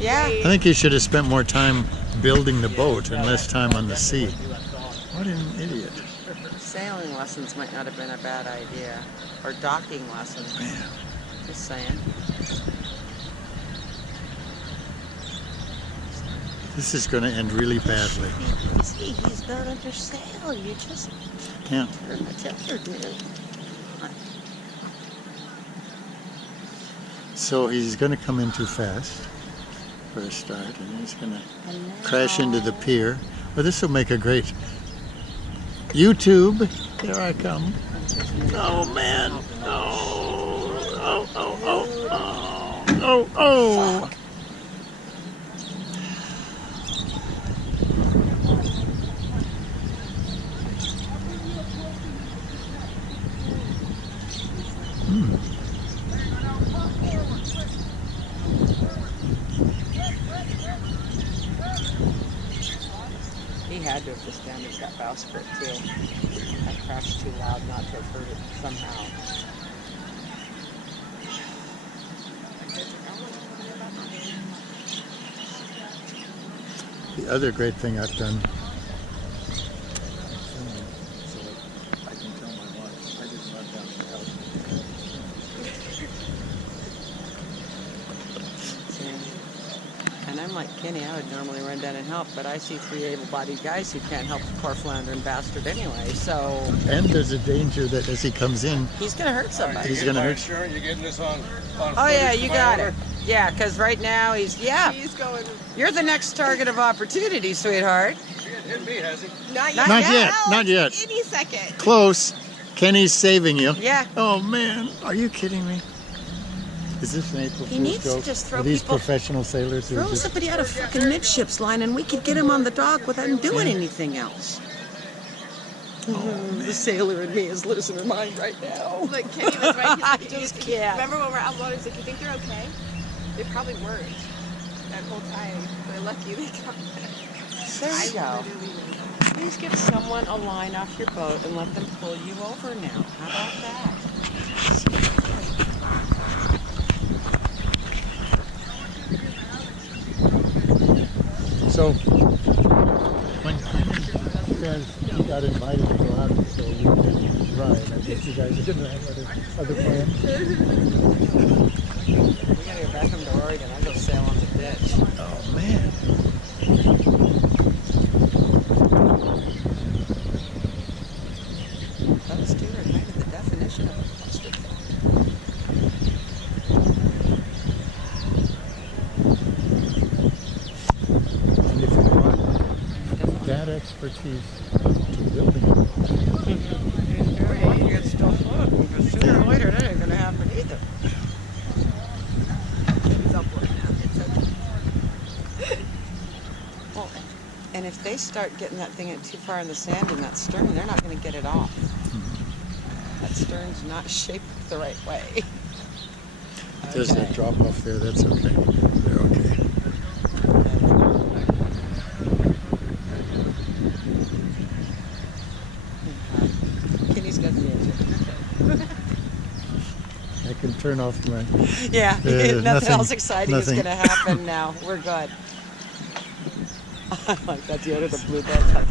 Yeah. I think he should have spent more time building the boat and less time on the sea. What an idiot. Sailing lessons might not have been a bad idea. Or docking lessons. Man. Just saying. This is going to end really badly. See, he's not under sail. You just Yeah. turn the tiller, dude. So he's going to come in too fast for a start, and he's going to crash into the pier. Well, this will make a great YouTube. Here I come. Oh man! Oh! Oh! Oh! Oh! Oh! Oh! Oh! He had to have just damaged that bowsprit too. That crashed too loud not to have heard it somehow. The other great thing I've done. And I'm like Kenny, I would normally run down and help, but I see three able-bodied guys who can't help the poor floundering bastard anyway, so... And there's a danger that as he comes in, he's going to hurt somebody. he's going to hurt. Sure, you're getting this on Oh yeah, you got it. Yeah, because right now he's going. You're the next target of opportunity, sweetheart. He hasn't hit me, has he? Not yet. Not yet, not yet. Any second. Close. Kenny's saving you. Yeah. Oh man, are you kidding me? Is this an April He Fool's needs to joke? just throw Are these people- professional sailors who are Throw just... somebody out of fucking midships line and we could get him on the dock without him doing anything else. The sailor in me is losing her mind right now. Like Kenny was right. I just can't. Remember when we're out water? He's like, "You think they're okay?" They probably weren't that whole time. They're lucky they got there. There you go. Please give someone a line off your boat and let them pull you over now. How about that? So, when you guys got invited to go out so we could ride, I guess you guys didn't have other plans? We gotta go back home to Oregon. I'll go sail on the ditch. Oh man. Those two are kind of the definition of a cluster. And if you want that expertise to building it, It's still floating, but sooner or later that ain't gonna happen either. It's up right now. It's okay. Well, and if they start getting that thing too far in the sand in that stern, they're not gonna get it off. That stern's not shaped the right way. there's a drop off there, that's okay. They're okay. Kenny's got the engine. I can turn off my... Yeah, nothing nothing- else exciting nothing. is gonna happen now. We're good. I like that. The other, the bluebell type.